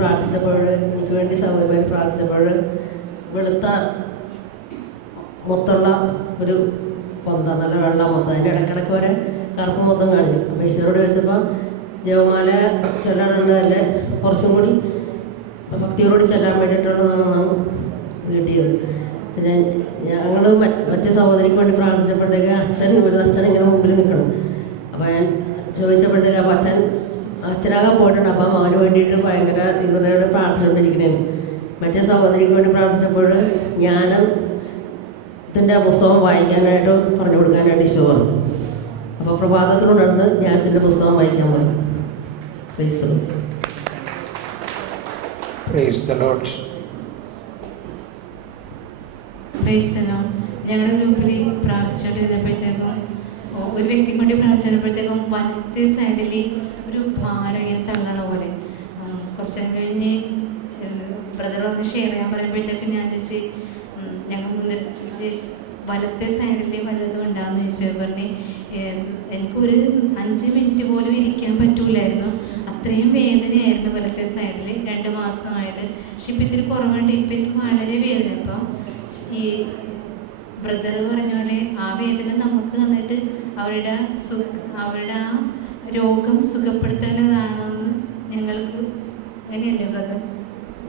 പ്രാർത്ഥിച്ചപ്പോൾ, എനിക്ക് വേണ്ടി സഹോദരന്മാർ പ്രാർത്ഥിച്ചപ്പോൾ വെളുത്ത മൊത്തമുള്ള ഒരു പൊന്ത, നല്ല വെള്ള മൊത്തം, അതിൻ്റെ ഇടയ്ക്കിടയ്ക്ക് വരെ കറുപ്പ് മൊത്തം കാണിച്ചു. അപ്പോൾ ഈശ്വരോട് ചോദിച്ചപ്പോൾ ജപമാല ചൊല്ലാനുള്ളതല്ലേ, കുറച്ചും കൂടി ഭക്തിയോട് ചെല്ലാൻ വേണ്ടിയിട്ടുള്ളതാണ് കിട്ടിയത്. പിന്നെ ഞങ്ങൾ മറ്റു സഹോദരിക്ക് വേണ്ടി പ്രാർത്ഥിച്ചപ്പോഴത്തേക്ക് അച്ഛൻ ഇങ്ങനെ മുമ്പിൽ നിൽക്കണം. അപ്പോൾ ഞാൻ ചോദിച്ചപ്പോഴത്തേക്ക് അപ്പോൾ അച്ഛനാകാൻ പോയിട്ടുണ്ട്. അപ്പം അവന് വേണ്ടിയിട്ട് ഭയങ്കര തീവ്രതയോട് പ്രാർത്ഥിച്ചുകൊണ്ടിരിക്കണേന്. മറ്റേ സഹോദരിക്ക് വേണ്ടി പ്രാർത്ഥിച്ചപ്പോൾ ജ്ഞാനത്തിൻ്റെ പുസ്തകം വായിക്കാനായിട്ട് പറഞ്ഞു കൊടുക്കാനായിട്ട് ഈശോ പറഞ്ഞു. അപ്പോൾ പ്രഭാതത്തിലുണ്ടായിരുന്നു ജ്ഞാനത്തിൻ്റെ പുസ്തകം വായിക്കാൻ പറഞ്ഞു. ഞങ്ങളുടെ ഗ്രൂപ്പിൽ പ്രാർത്ഥിച്ചുകൊണ്ടിരുന്നപ്പോഴത്തേക്കും ഒരു വ്യക്തിക്ക് വേണ്ടി പ്രാർത്ഥിച്ചപ്പോഴത്തേക്കും വലത്തെ സൈഡിൽ ഒരു ഭാരം ഇങ്ങനെ തള്ളണ പോലെ. കുറച്ച് കഴിഞ്ഞ് ബ്രദർ പറഞ്ഞ് ഷെയർ ചെയ്യാൻ പറയുമ്പോഴത്തേക്കും ഞാൻ ചോദിച്ച് ഞങ്ങൾ മുന്നിൽ ചോദിച്ച് വലത്തെ സൈഡിൽ വല്ലതും ഉണ്ടാകുമെന്ന് ചോദിച്ചു. പറഞ്ഞ് എനിക്കൊരു 5 മിനിറ്റ് പോലും ഇരിക്കാൻ പറ്റൂലായിരുന്നു, അത്രയും വേദനയായിരുന്നു വലത്തെ സൈഡിൽ 2 മാസമായിട്ട്. പക്ഷെ ഇപ്പം ഇത്തിരി കുറവുണ്ട്, ഇപ്പം എനിക്ക് വളരെ വേദന. അപ്പം ഈ ബ്രദർ പറഞ്ഞ പോലെ ആ വേദന നമുക്ക് വന്നിട്ട് അവരുടെ ആ രോഗം സുഖപ്പെടുത്തേണ്ടതാണെന്ന് ഞങ്ങൾക്ക് അങ്ങനെയല്ലേ ബ്രദർ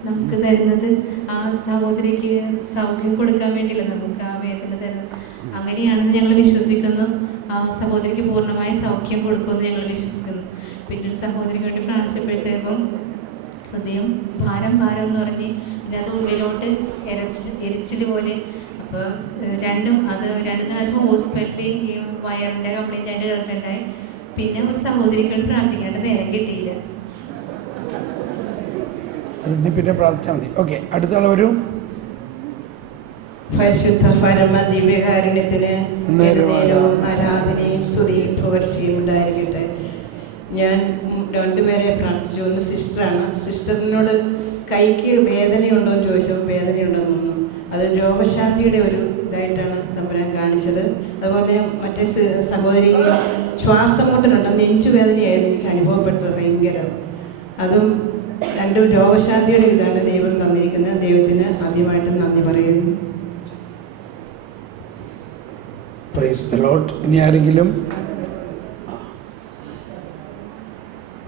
നമുക്ക് തരുന്നത്? ആ സഹോദരിക്ക് സൗഖ്യം കൊടുക്കാൻ വേണ്ടിയില്ല നമുക്ക് ആ വേദന തരുന്നത്. അങ്ങനെയാണെന്ന് ഞങ്ങൾ വിശ്വസിക്കുന്നു. ആ സഹോദരിക്ക് പൂർണ്ണമായി സൗഖ്യം കൊടുക്കുമെന്ന് ഞങ്ങൾ വിശ്വസിക്കുന്നു. പിന്നെ ഒരു സഹോദരിക്ക് വേണ്ടി പ്രാർത്ഥിച്ചപ്പോഴത്തേക്കും ഹൃദയം ഭാരം എന്ന് പറഞ്ഞ് പിന്നെ അത് ഉള്ളിലോട്ട് എരിച്ചിൽ പോലെ. അപ്പോൾ രണ്ട് പ്രാവശ്യം ഹോസ്പിറ്റലിൽ ഈ വയറിൻ്റെ കംപ്ലൈൻ്റ് ആയിട്ട് കിടക്കുന്നുണ്ടായി. പിന്നെ ഒരു സഹോദരിക്ക് വേണ്ടി പ്രാർത്ഥിക്കേണ്ട നേരം കിട്ടിയില്ല. പിന്നെ പ്രാർത്ഥിച്ചാൽ മതി. ഓക്കെ, അടുത്ത ആൾ വരും. പരിശുദ്ധ പരമ ദിവ്യകാരുണ്യത്തിന് നേരവും ആരാധനയും സ്തുതിയും പുകഴ്ചയും ഉണ്ടായിരിക്കട്ടെ. ഞാൻ 2 പേരെ പ്രാർത്ഥിച്ചു. ഒന്ന് സിസ്റ്ററാണ്. സിസ്റ്ററിനോട് കൈക്ക് വേദനയുണ്ടോ എന്ന് ചോദിച്ചപ്പോൾ വേദനയുണ്ടെന്ന് തോന്നുന്നു. അത് രോഗശാന്തിയുടെ ഒരു ഇതായിട്ടാണ് തമ്പുരാൻ കാണിച്ചത്. അതുപോലെ മറ്റേ സഹോദരിക്ക് ശ്വാസം മുട്ടലുണ്ട്, നെഞ്ചുവേദനയായിരുന്നു എനിക്ക് അനുഭവപ്പെട്ടത് ഭയങ്കരം. അതും 2 രോഗശാന്തിയുടെ ഇതാണ് ദൈവം തന്നിരിക്കുന്നത്. ദൈവത്തിന് ആദ്യമായിട്ട് നന്ദി പറയുന്നു. Praise the Lord. ഇനി ആരെങ്കിലും?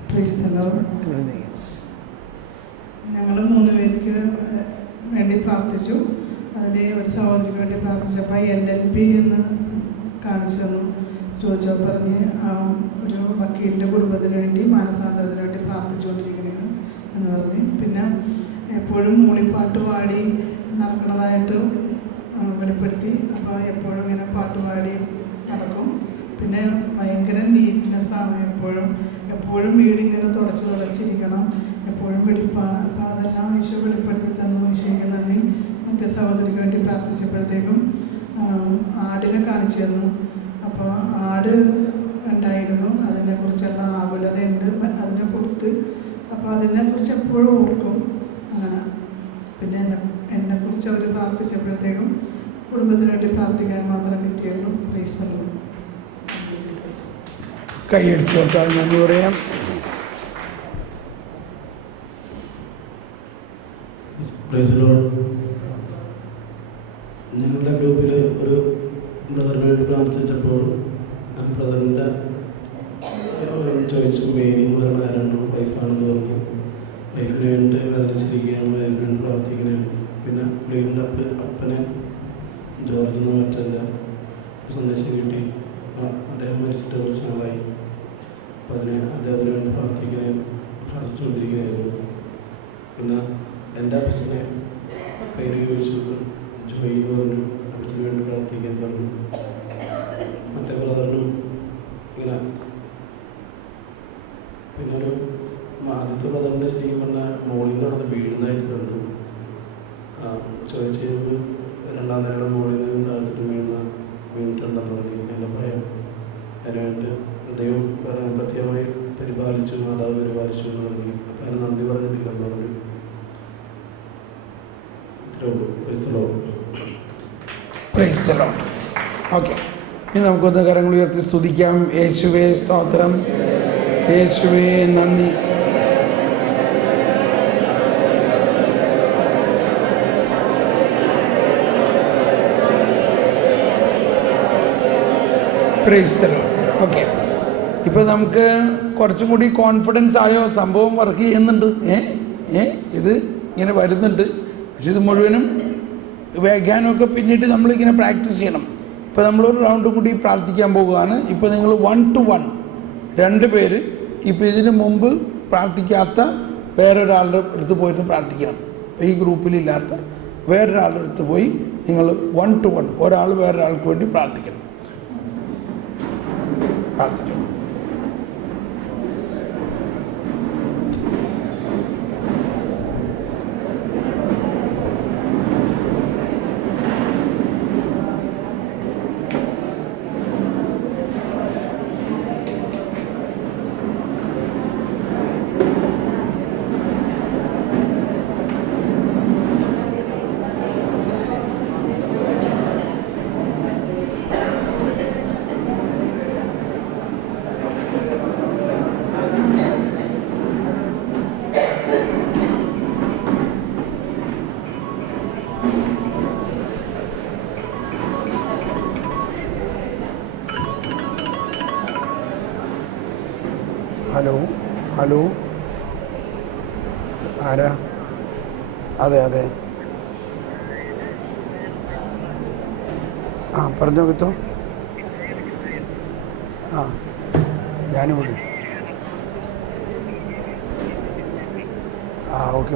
Praise the Lord. ഞങ്ങൾ 3 പേർക്ക് വേണ്ടി പ്രാർത്ഥിച്ചു. അതിൽ ഒരു സഹോദരിക്ക് വേണ്ടി പ്രാർത്ഥിച്ചപ്പോൾ LLP എന്ന് കാണിച്ചു തന്നു. ചോദിച്ചപ്പോൾ പറഞ്ഞ് ഒരു വക്കീലിൻ്റെ കുടുംബത്തിന് വേണ്ടി മാനസാന്തരത്തിന് വേണ്ടി പ്രാർത്ഥിച്ചുകൊണ്ടിരിക്കുകയാണ് എന്ന് പറഞ്ഞ്. പിന്നെ എപ്പോഴും മൂളിപ്പാട്ട് പാടി നടക്കുന്നതായിട്ട് വെളിപ്പെടുത്തി. അപ്പോൾ എപ്പോഴും ഇങ്ങനെ പാട്ട് പാടി നടക്കും. പിന്നെ ഭയങ്കര നീറ്റ്നെസ്സാണ്. എപ്പോഴും വീടിങ്ങനെ തുടച്ചിരിക്കണം, എപ്പോഴും വെടിപ്പാണ്. അപ്പോൾ അതെല്ലാം ഈശോ വെളിപ്പെടുത്തി തന്നു. ഈശോയ്ക്ക് നന്ദി. മറ്റേ സഹോദരിക്ക് വേണ്ടി പ്രാർത്ഥിച്ചപ്പോഴത്തേക്കും ആടിനെ കാണിച്ചു തന്നു. അപ്പോൾ ആട് ഉണ്ടായിരുന്നു, അതിനെക്കുറിച്ചെല്ലാം ആകുലതയുണ്ട്, അതിനെ കൊടുത്ത്. അപ്പോൾ അതിനെക്കുറിച്ച് എപ്പോഴും ഓർക്കും. പിന്നെ എന്നെക്കുറിച്ച് അവർ പ്രാർത്ഥിച്ചപ്പോഴത്തേക്കും കുടുംബത്തിന് വേണ്ടി പ്രാർത്ഥിക്കാൻ മാത്രം കിട്ടിയുള്ളൂ. Praise the Lord. കൈയടിച്ചു നോക്കാൻ നന്ദി പറയാം. Praise the Lord. ഞങ്ങളുടെ ഗ്രൂപ്പിൽ ഒരു ബ്രദറിന് വേണ്ടി പ്രാർത്ഥിച്ചപ്പോൾ ആ ബ്രദറിൻ്റെ ചോദിച്ചു മേരി എന്ന് പറയുന്ന ആരാണോ, വൈഫാണെന്ന് പറഞ്ഞു. വൈഫിന് വേണ്ടി വേദനിച്ചിരിക്കുകയാണ്, വൈഫിന് വേണ്ടി പ്രാർത്ഥിക്കുകയാണ്. പിന്നെ പുള്ളിയുടെ അപ്പനെ ജോർജ് എന്ന മറ്റല്ല സന്ദേശം കിട്ടി. അദ്ദേഹം മരിച്ചിട്ട് കുറച്ച് നാളായി. അപ്പോൾ അദ്ദേഹത്തിന് വേണ്ടി പ്രാർത്ഥിച്ചുകൊണ്ടിരിക്കുകയായിരുന്നു. പിന്നെ എൻ്റെ അപ്പച്ചനെ പേര് ചോദിച്ചു, ജോയി എന്ന് പറഞ്ഞു. അപ്പച്ചന് വേണ്ടി പ്രാർത്ഥിക്കാൻ പറഞ്ഞു. മറ്റേ ബ്രദറിനും ഇങ്ങനെ. പിന്നെ ആദ്യത്തെ ബ്രദറിൻ്റെ ശരിക്കും പറഞ്ഞാൽ മോളിൽ നിന്ന് നടന്ന് വീഴുന്നതായിട്ട് കണ്ടു. ചോദിച്ചു കഴിഞ്ഞപ്പോൾ 2ാം നിലയുടെ മോളിൽ നിന്ന് താഴ്ത്തിട്ട് വീണിട്ടുണ്ടെന്ന് പറഞ്ഞു. എൻ്റെ ഭയം അതിനുവേണ്ടി ദൈവം പ്രത്യേകമായി പരിപാലിച്ചു, മാതാവ് പരിപാലിച്ചു എന്ന് പറഞ്ഞു. അപ്പം അതിന് നന്ദി പറഞ്ഞിട്ടില്ലെന്ന് പറഞ്ഞു. ഇത്രേ ഉള്ളൂ. Praise the Lord. Praise the Lord. Okay, ഇനി നമുക്കൊന്ന് കരങ്ങൾ ഉയർത്തി സ്തുതിക്കാം. യേശുവേ സ്തോത്രം, യേശുവേ നന്ദി. Praise the Lord. ഓക്കെ, ഇപ്പോൾ നമുക്ക് കുറച്ചും കൂടി കോൺഫിഡൻസ് ആയോ? സംഭവം വർക്ക് ചെയ്യുന്നുണ്ട്. ഇത് ഇങ്ങനെ വരുന്നുണ്ട്. പക്ഷെ ഇത് മുഴുവനും വ്യാഖ്യാനമൊക്കെ പിന്നീട് നമ്മളിങ്ങനെ പ്രാക്ടീസ് ചെയ്യണം. ഇപ്പോൾ നമ്മളൊരു റൗണ്ട് കൂടി പ്രാർത്ഥിക്കാൻ പോകുകയാണ്. ഇപ്പോൾ നിങ്ങൾ 1 to 1 2 പേര് ഇപ്പോൾ ഇതിന് മുമ്പ് പ്രാർത്ഥിക്കാത്ത വേറൊരാളുടെ അടുത്ത് പോയിട്ട് പ്രാർത്ഥിക്കണം. ഈ ഗ്രൂപ്പിലില്ലാത്ത വേറൊരാളുടെ അടുത്ത് പോയി നിങ്ങൾ 1 to 1 ഒരാൾ വേറൊരാൾക്ക് വേണ്ടി പ്രാർത്ഥിക്കണം. ഹലോ ഹലോ, ആരാ? അതെ അതെ, പറഞ്ഞോ കിട്ടോ. ഞാനും വിളി.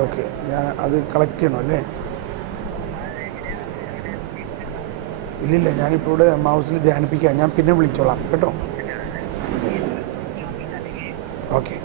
ഓക്കെ, ഞാൻ അത് കളക്ട് ചെയ്യണം അല്ലേ? ഇല്ലില്ല, ഞാനിപ്പോൾ ഇവിടെ ഹൗസിൽ ധ്യാനിപ്പിക്കാം. ഞാൻ പിന്നെ വിളിച്ചോളാം കേട്ടോ. ഓക്കെ.